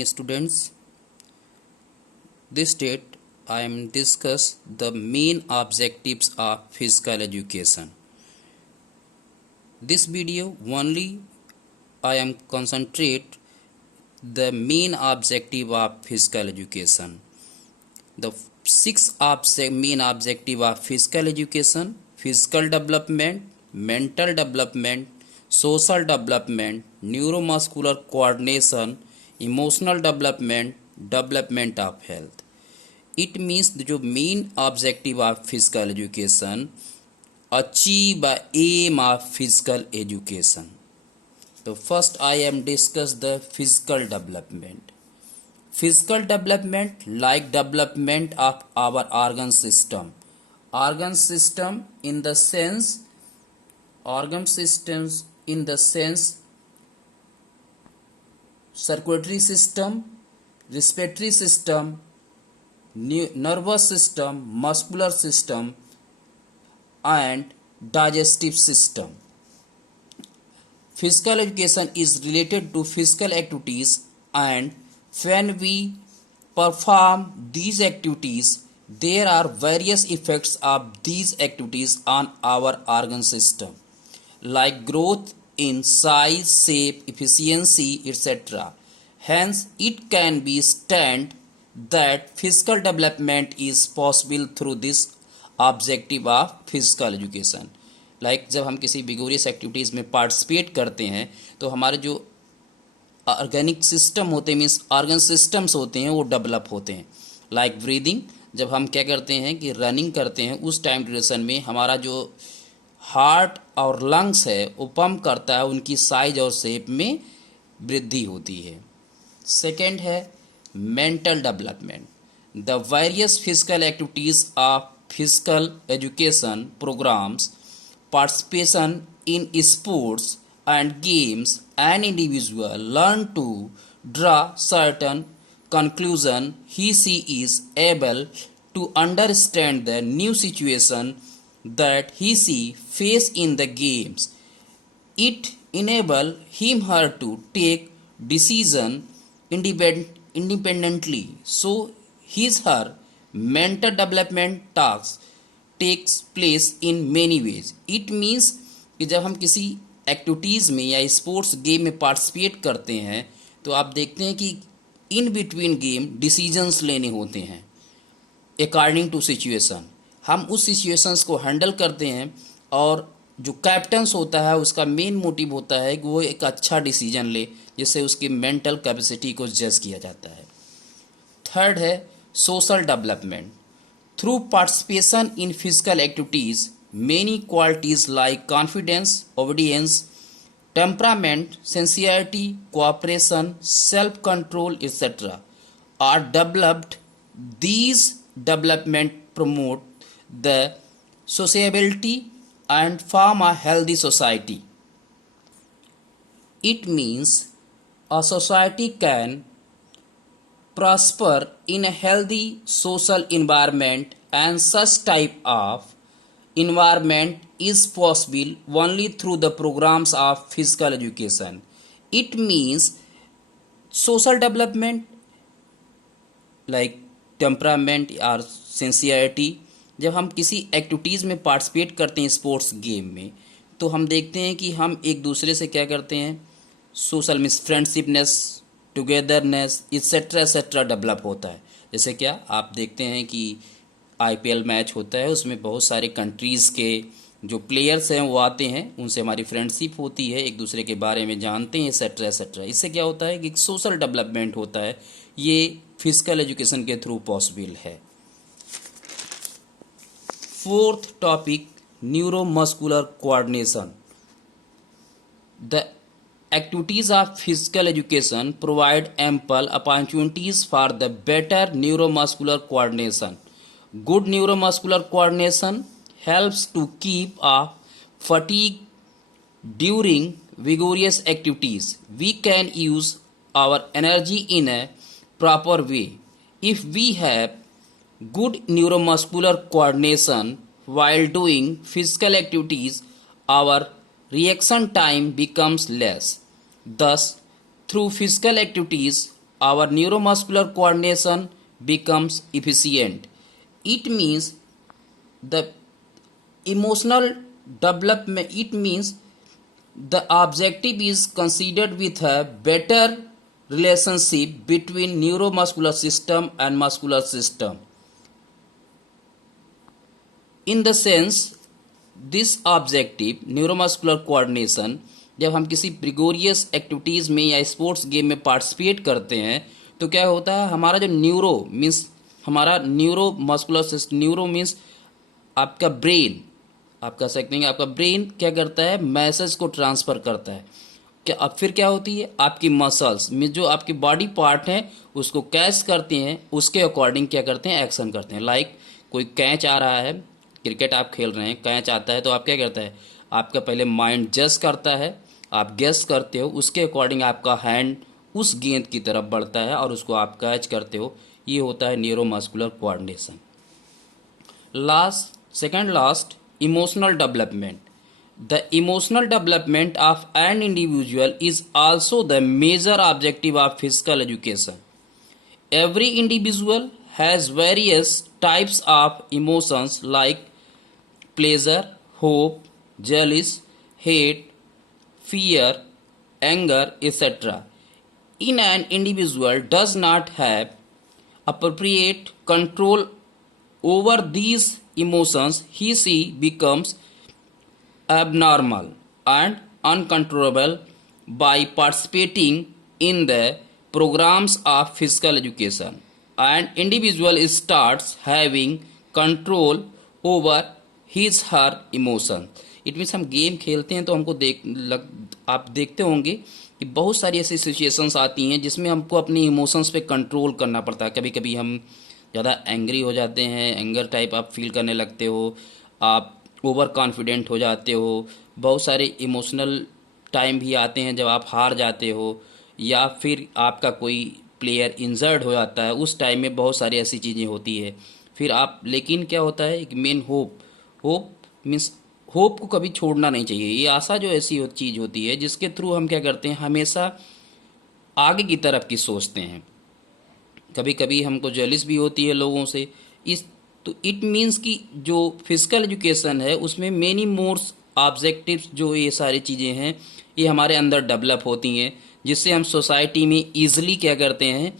Students, this date I am discuss the main objectives of physical education. This video only I am concentrate the main objective of physical education. The main objective of physical education: physical development, mental development, social development, neuromuscular coordination, emotional development, development of health. It means जो main objective of physical education, achieve the aim of physical education. So first I am discuss the physical development. Physical development like development of our organ system. Organ system in the sense circulatory system, respiratory system, nervous system, muscular system, and digestive system. Physical education is related to physical activities, and when we perform these activities, there are various effects of these activities on our organ system, like growth in size, shape, efficiency, etc. Hence, it can be stated that physical development is possible through this objective of physical education. Like जब हम किसी विगोरियस एक्टिविटीज़ में पार्टिसिपेट करते हैं तो हमारे जो ऑर्गेनिक सिस्टम होते हैं, मीन्स ऑर्गन सिस्टम्स होते हैं, वो डेवलप होते हैं. लाइक ब्रीदिंग, जब हम क्या करते हैं कि रनिंग करते हैं, उस टाइम ड्यूरेशन में हमारा जो हार्ट और लंग्स है वो पंप करता है, उनकी साइज और शेप में वृद्धि होती है. सेकेंड है mental development. The various physical activities of physical education programs, participation in sports and games, an individual learn to draw certain conclusion. She is able to understand the new situation that she face in the games. It enable her to take decision independently. So her mental development takes place in many ways. It means कि जब हम किसी एक्टिविटीज़ में या sports game में पार्टिसिपेट करते हैं तो आप देखते हैं कि इन बिटवीन गेम डिसीजंस लेने होते हैं अकॉर्डिंग टू सिचुएशन. हम उस सिचुएशंस को हैंडल करते हैं और जो कैप्टन्स होता है उसका मेन मोटिव होता है कि वो एक अच्छा डिसीजन ले जिससे उसकी मेंटल कैपेसिटी को जज किया जाता है. थर्ड है social development. Through participation in physical activities, many qualities like confidence, obedience, temperament, sincerity, cooperation, self-control, etc. are developed. These development promote the sociability and form a healthy society. It means a society can prosper in a healthy social environment, and such type of environment is possible only through the programs of physical education. It means social development like temperament or sincerity. जब हम किसी एक्टिविटीज़ में पार्टिसिपेट करते हैं sports game में तो हम देखते हैं कि हम एक दूसरे से क्या करते हैं, social means friendshipness, togetherness, etcetera develop होता है. जैसे क्या आप देखते हैं कि आईपीएल मैच होता है, उसमें बहुत सारे कंट्रीज़ के जो प्लेयर्स हैं वो आते हैं, उनसे हमारी फ्रेंडशिप होती है, एक दूसरे के बारे में जानते हैं, एक्सेट्रा. इससे क्या होता है कि सोशल डेवलपमेंट होता है. ये फिजिकल एजुकेशन के थ्रू पॉसिबल है. Fourth topic, neuromuscular coordination. The activities of physical education provide ample opportunities for the better neuromuscular coordination. Good neuromuscular coordination helps to keep off fatigue during vigorous activities. We can use our energy in a proper way. If we have good neuromuscular coordination while doing physical activities, our reaction time becomes less. Thus, through physical activities, our neuromuscular coordination becomes efficient. It means the emotional development, it means the objective is considered with a better relationship between neuromuscular system and muscular system. In the sense, this objective neuromuscular coordination, जब हम किसी प्रिगोरियस एक्टिविटीज़ में या sports game में पार्टिसिपेट करते हैं तो क्या होता है, हमारा जो न्यूरो मीन्स हमारा neuro muscular system, neuro means आपका ब्रेन, आप कह सकते हैं आपका ब्रेन क्या करता है, मैसेज को ट्रांसफ़र करता है। क्या अब फिर क्या होती है, आपकी मसल्स में जो आपकी बॉडी पार्ट हैं उसको कैच करते हैं, उसके अकॉर्डिंग क्या करते हैं, एक्शन करते हैं। लाइक कोई कैच आ रहा है, क्रिकेट आप खेल रहे हैं, कैच आता है तो आप क्या करता है, आपका पहले माइंड जज करता है, आप गेस करते हो, उसके अकॉर्डिंग आपका हैंड उस गेंद की तरफ बढ़ता है और उसको आप कैच करते हो। ये होता है neuromuscular coordination. Second last, emotional development. The emotional development of an individual is also the major objective of physical education. Every individual has various types of emotions like pleasure, hope, jealous, hate, fear, anger, etc. In an individual does not have appropriate control over these emotions, he becomes abnormal and uncontrollable by participating in the programs of physical education. An individual starts having control over his her emotion. It means हम गेम खेलते हैं तो हमको आप देखते होंगे कि बहुत सारी ऐसी सिचुएशंस आती हैं जिसमें हमको अपने इमोशंस पे कंट्रोल करना पड़ता है। कभी कभी हम ज़्यादा एंग्री हो जाते हैं, एंगर टाइप आप फील करने लगते हो, आप ओवर कॉन्फिडेंट हो जाते हो। बहुत सारे इमोशनल टाइम भी आते हैं जब आप हार जाते हो या फिर आपका कोई प्लेयर इंजर्ड हो जाता है, उस टाइम में बहुत सारी ऐसी चीज़ें होती है। फिर आप, लेकिन क्या होता है, एक मेन होप मीन्स होप को कभी छोड़ना नहीं चाहिए। ये आशा जो ऐसी चीज़ होती है जिसके थ्रू हम क्या करते हैं, हमेशा आगे की तरफ की सोचते हैं। कभी कभी हमको जेलिस भी होती है लोगों से। तो इट मीन्स कि जो फिजिकल एजुकेशन है उसमें मेनी मोर्स ऑब्जेक्टिव्स, जो ये सारी चीज़ें हैं ये हमारे अंदर डेवलप होती हैं, जिससे हम सोसाइटी में ईजिली क्या करते हैं,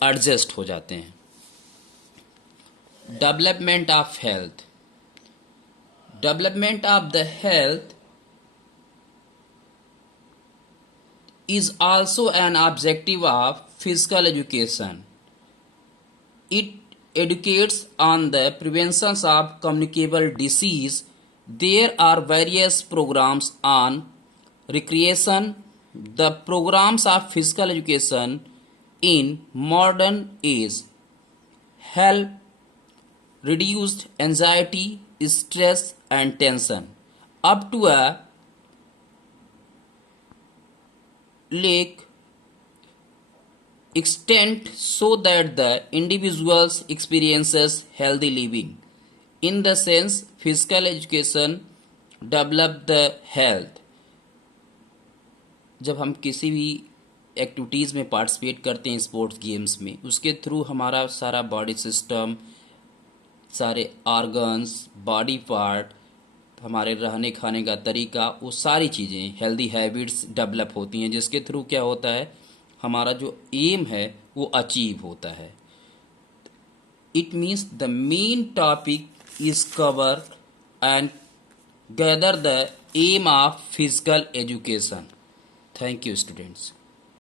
एडजस्ट हो जाते हैं। Development of health. Development of the health is also an objective of physical education. It educates on the prevention of communicable disease. There are various programs on recreation. The programs of physical education in modern age help reduce anxiety, stress and tension up to a extent so that the individuals experiences healthy living. In the sense, physical education develop the health. जब हम किसी भी एक्टिविटीज़ में पार्टिसिपेट करते हैं sports games में, उसके थ्रू हमारा सारा बॉडी सिस्टम, सारे ऑर्गन्स, बॉडी पार्ट, हमारे रहने खाने का तरीका, वो सारी चीज़ें, हेल्दी हैबिट्स डेवलप होती हैं, जिसके थ्रू क्या होता है, हमारा जो एम है वो अचीव होता है। It means the main topic is cover and gather the aim of physical education. Thank you students.